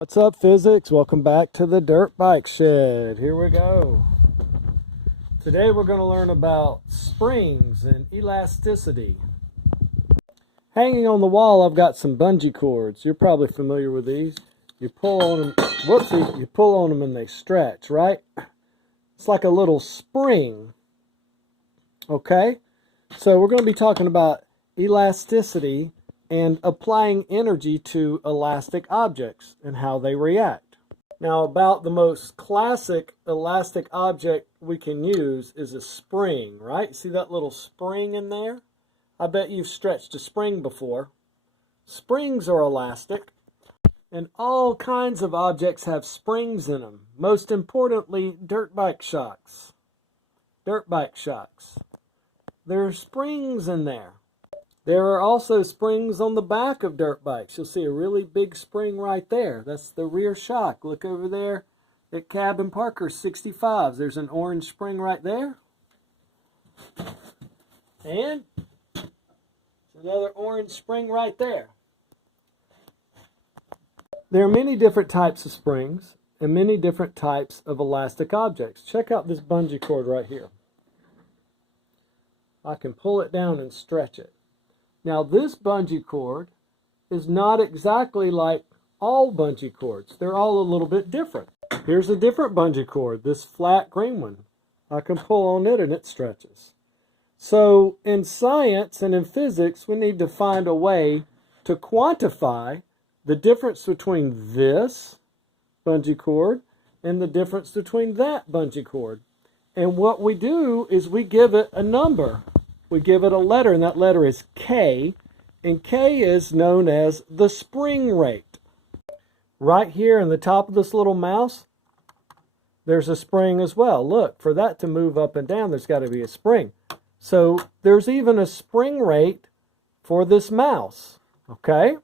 What's up, physics? Welcome back to the Dirt Bike Shed. Here we go. Today we're going to learn about springs and elasticity. Hanging on the wall, I've got some bungee cords. You're probably familiar with these. You pull on them, you pull on them and they stretch, right? It's like a little spring. Okay? So we're going to be talking about elasticity and applying energy to elastic objects and how they react. Now, about the most classic elastic object we can use is a spring, right? See that little spring in there? I bet you've stretched a spring before. Springs are elastic, and all kinds of objects have springs in them. Most importantly, dirt bike shocks. Dirt bike shocks. There are springs in there. There are also springs on the back of dirt bikes. You'll see a really big spring right there. That's the rear shock. Look over there at Cab and Parker 65s. There's an orange spring right there. And another orange spring right there. There are many different types of springs and many different types of elastic objects. Check out this bungee cord right here. I can pull it down and stretch it. Now, this bungee cord is not exactly like all bungee cords. They're all a little bit different. Here's a different bungee cord, this flat green one. I can pull on it and it stretches. So in science and in physics, we need to find a way to quantify the difference between this bungee cord and the difference between that bungee cord. And what we do is we give it a number. We give it a letter, and that letter is K, and K is known as the spring rate. Right here in the top of this little mouse, there's a spring as well. Look, for that to move up and down, there's got to be a spring. So there's even a spring rate for this mouse, okay?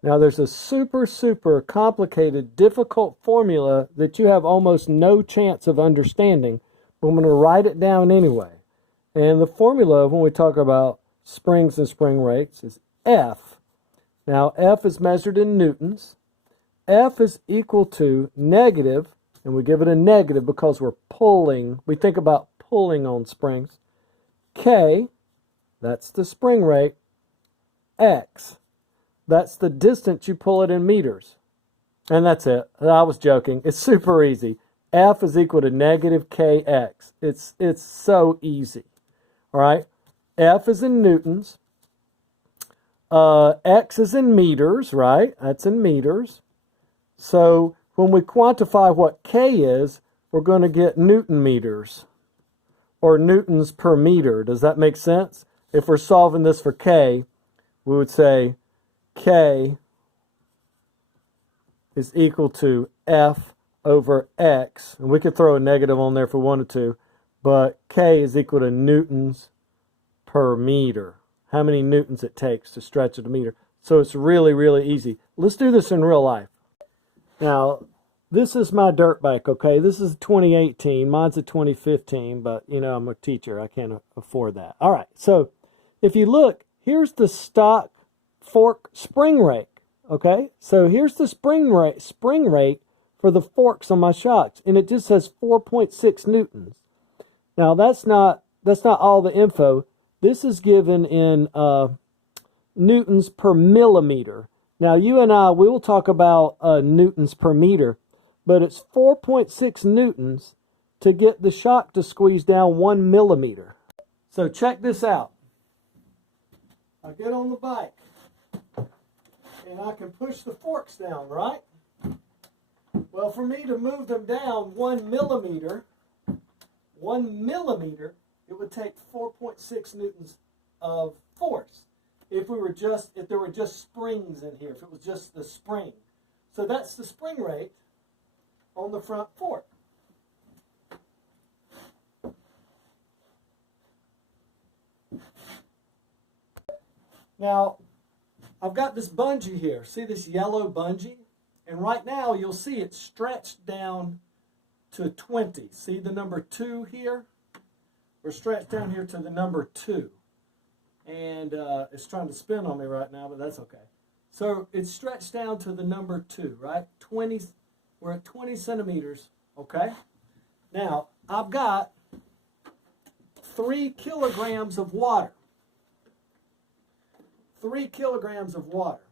Now there's a super complicated, difficult formula that you have almost no chance of understanding. I'm going to write it down anyway. And the formula when we talk about springs and spring rates is F. Now, F is measured in newtons. F is equal to negative, and we give it a negative because we're pulling. We think about pulling on springs. K, that's the spring rate. X, that's the distance you pull it in meters. And that's it. I was joking. It's super easy. F is equal to negative Kx. It's so easy. All right. F is in newtons. X is in meters, right? That's in meters. So when we quantify what K is, we're going to get Newton meters or newtons per meter. Does that make sense? If we're solving this for K, we would say K is equal to F over X, and we could throw a negative on there if we wanted to, but K is equal to newtons per meter. How many newtons it takes to stretch a meter. So it's really easy. Let's do this in real life. Now, this is my dirt bike, okay? This is 2018. Mine's a 2015, but, you know, I'm a teacher. I can't afford that. All right, so if you look, here's the stock fork spring rate, okay? So here's the spring rate for the forks on my shocks, and it just says 4.6 newtons. Now that's not all the info. This is given in newtons per millimeter. Now you and I, we will talk about newtons per meter, but it's 4.6 newtons to get the shock to squeeze down 1 millimeter. So check this out. I get on the bike, and I can push the forks down, right? Well, for me to move them down 1 millimeter, it would take 4.6 newtons of force. If there were just springs in here, if it was just the spring. So that's the spring rate on the front fork. Now, I've got this bungee here. See this yellow bungee? And right now, you'll see it's stretched down to 20. See the number 2 here? We're stretched down here to the number 2. And it's trying to spin on me right now, but that's okay. So it's stretched down to the number 2, right? 20, we're at 20 centimeters, okay? Now, I've got 3 kilograms of water. 3 kilograms of water.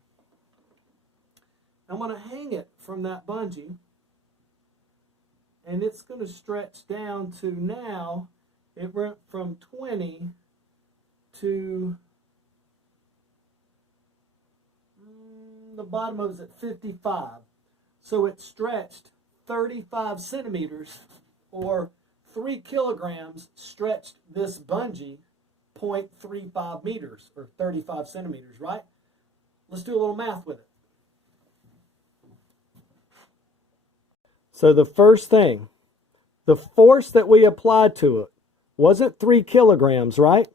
I'm going to hang it from that bungee, and it's going to stretch down to now, it went from 20 to the bottom of it at 55. So it stretched 35 centimeters, or 3 kilograms stretched this bungee 0.35 meters, or 35 centimeters, right? Let's do a little math with it. So the first thing, the force that we applied to it wasn't 3 kilograms, right?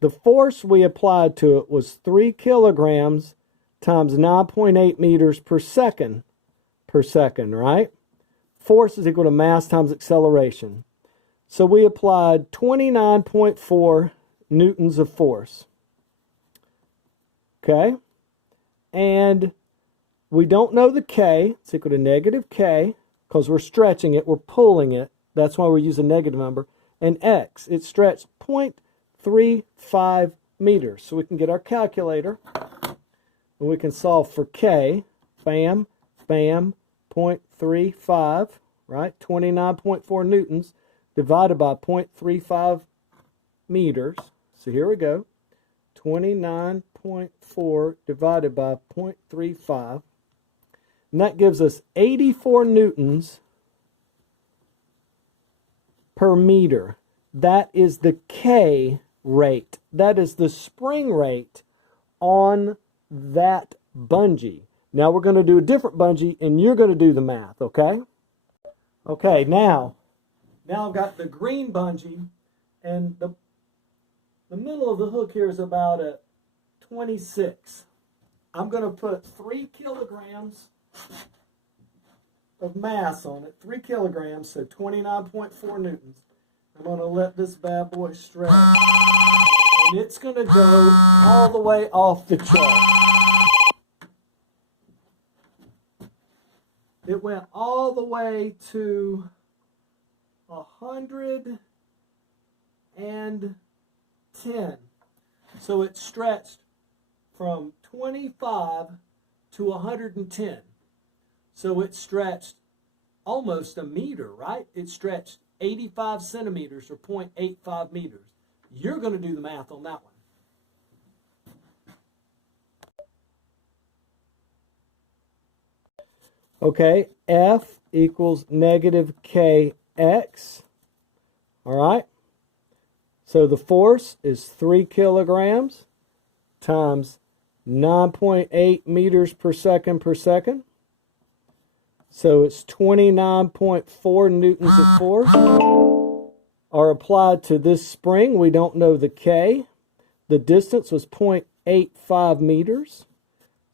The force we applied to it was 3 kilograms times 9.8 meters per second, right? Force is equal to mass times acceleration. So we applied 29.4 newtons of force. Okay? And we don't know the K. It's equal to negative K because we're stretching it, we're pulling it. That's why we use a negative number. And X, it stretched 0.35 meters. So we can get our calculator and we can solve for K. Bam, bam, 0.35, right? 29.4 newtons divided by 0.35 meters. So here we go. 29.4 divided by 0.35. And that gives us 84 newtons per meter. That is the K rate. That is the spring rate on that bungee. Now we're going to do a different bungee and you're going to do the math, okay? Okay, now I've got the green bungee, and the middle of the hook here is about a 26. I'm going to put 3 kilograms of mass on it, 3 kilograms, so 29.4 newtons. I'm going to let this bad boy stretch, and it's going to go all the way off the chart. It went all the way to 110. So it stretched from 25 to 110. So it stretched almost a meter, right? It stretched 85 centimeters, or 0.85 meters. You're going to do the math on that one. Okay, F equals negative KX. All right. So the force is 3 kilograms times 9.8 meters per second. So it's 29.4 newtons of force are applied to this spring. We don't know the K. The distance was 0.85 meters.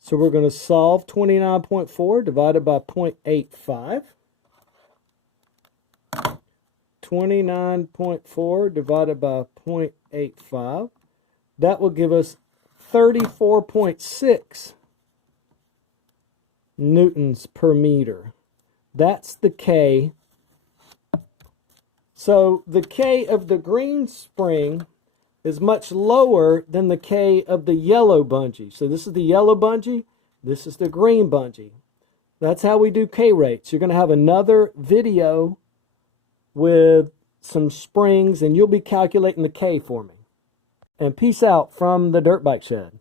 So we're going to solve 29.4 divided by 0.85. 29.4 divided by 0.85. That will give us 34.6 newtons per meter. That's the K. So the K of the green spring is much lower than the K of the yellow bungee. So this is the yellow bungee, this is the green bungee. That's how we do K rates. You're going to have another video with some springs, and you'll be calculating the K for me. And peace out from the Dirt Bike Shed.